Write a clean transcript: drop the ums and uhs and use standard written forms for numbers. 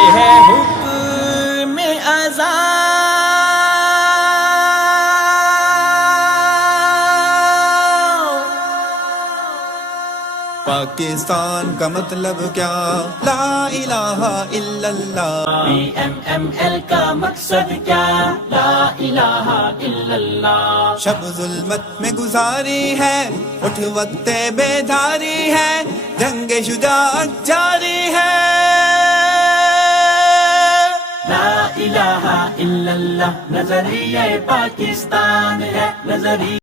یہ ہے حکم ازا، پاکستان کا مطلب کیا؟ لا الہ الا اللہ۔ PMML کا مقصد کیا؟ لا الہ الا اللہ۔ شب ظلمت میں گزاری ہے، اٹھ وقت بیداری ہے، جنگ شجاعت جاری ہے۔ لا الہ الا اللہ نظریہ پاکستان ہے، نظریہ